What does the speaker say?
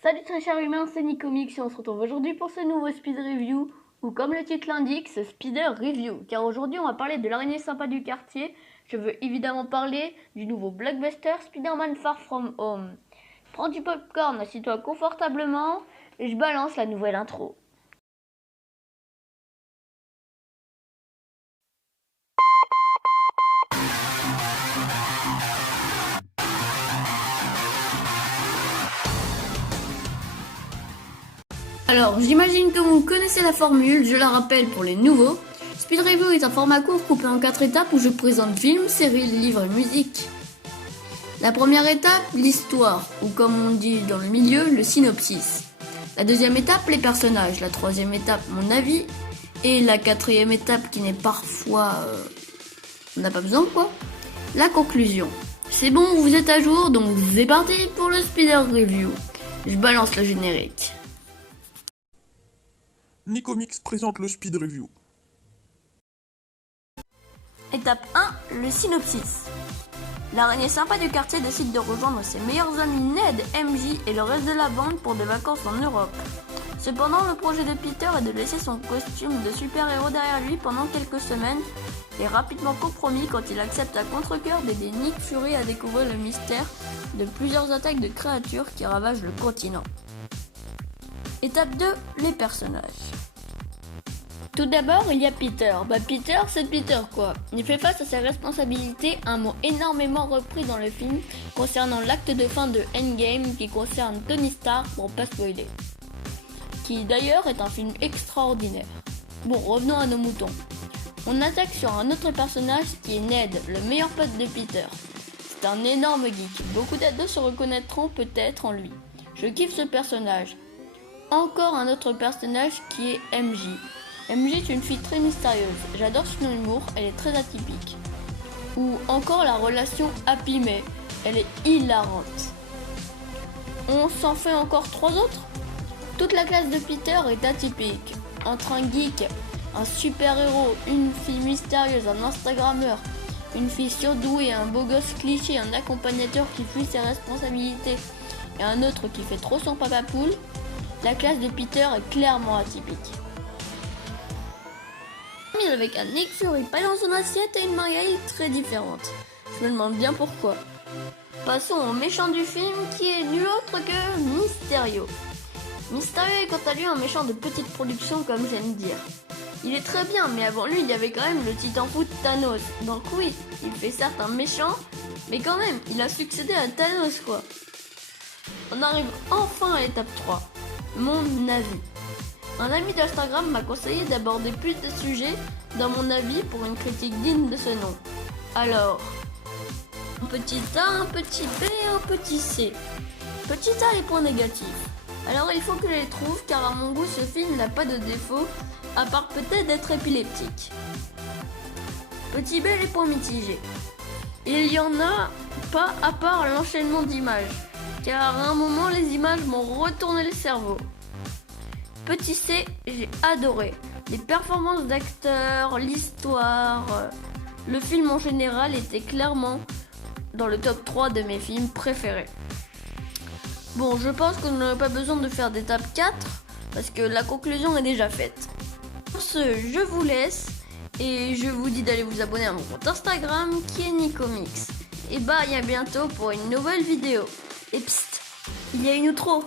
Salut très chers humains, c'est Nicomix et on se retrouve aujourd'hui pour ce nouveau speed review, ou comme le titre l'indique, c'est speeder review, car aujourd'hui on va parler de l'araignée sympa du quartier. Je veux évidemment parler du nouveau blockbuster Spider-Man Far From Home. Prends du popcorn, assis-toi confortablement, et je balance la nouvelle intro. Alors, j'imagine que vous connaissez la formule, je la rappelle pour les nouveaux. Speed Review est un format court coupé en 4 étapes où je présente films, séries, livres et musique. La première étape, l'histoire, ou comme on dit dans le milieu, le synopsis. La deuxième étape, les personnages. La troisième étape, mon avis. Et la quatrième étape, qui n'est parfois... on n'a pas besoin quoi. La conclusion. C'est bon, vous êtes à jour, donc c'est parti pour le Speeder Review. Je balance le générique. Nicomix présente le Speed Review. Étape 1, le synopsis. L'araignée sympa du quartier décide de rejoindre ses meilleurs amis Ned, MJ et le reste de la bande pour des vacances en Europe. Cependant, le projet de Peter est de laisser son costume de super-héros derrière lui pendant quelques semaines et rapidement compromis quand il accepte à contre-cœur d'aider Nick Fury à découvrir le mystère de plusieurs attaques de créatures qui ravagent le continent. Étape 2, les personnages. Tout d'abord, il y a Peter. Peter, c'est Peter quoi. Il fait face à ses responsabilités, un mot énormément repris dans le film concernant l'acte de fin de Endgame qui concerne Tony Stark pour pas spoiler. Qui d'ailleurs est un film extraordinaire. Bon, revenons à nos moutons. On attaque sur un autre personnage qui est Ned, le meilleur pote de Peter. C'est un énorme geek. Beaucoup d'ados se reconnaîtront peut-être en lui. Je kiffe ce personnage. Encore un autre personnage qui est MJ. MJ est une fille très mystérieuse. J'adore son humour, elle est très atypique. Ou encore la relation Happy May. Elle est hilarante. On s'en fait encore 3 autres. Toute la classe de Peter est atypique. Entre un geek, un super-héros, une fille mystérieuse, un instagrammeur, une fille surdouée, un beau gosse cliché, un accompagnateur qui fuit ses responsabilités et un autre qui fait trop son papa poule, la classe de Peter est clairement atypique. Avec un Nick Fury pas dans son assiette et une Marguerite très différente. Je me demande bien pourquoi. Passons au méchant du film qui est nul autre que Mysterio. Mysterio est quant à lui un méchant de petite production comme j'aime dire. Il est très bien, mais avant lui il y avait quand même le titan fou Thanos. Donc oui, il fait certes un méchant, mais quand même, il a succédé à Thanos quoi. On arrive enfin à l'étape 3, mon avis. Un ami d'Instagram m'a conseillé d'aborder plus de sujets dans mon avis pour une critique digne de ce nom. Alors, un petit A, un petit B, un petit C. Petit A, les points négatifs. Alors il faut que je les trouve car à mon goût ce film n'a pas de défaut, à part peut-être d'être épileptique. Petit B, les points mitigés. Il y en a pas à part l'enchaînement d'images, car à un moment les images m'ont retourné le cerveau. Petit C, j'ai adoré. Les performances d'acteurs, l'histoire, le film en général était clairement dans le top 3 de mes films préférés. Bon, je pense qu'on n'aurait pas besoin de faire d'étape 4 parce que la conclusion est déjà faite. Pour ce, je vous laisse et je vous dis d'aller vous abonner à mon compte Instagram qui est Nicomix. Et bye, à bientôt pour une nouvelle vidéo. Et psst, il y a une outro.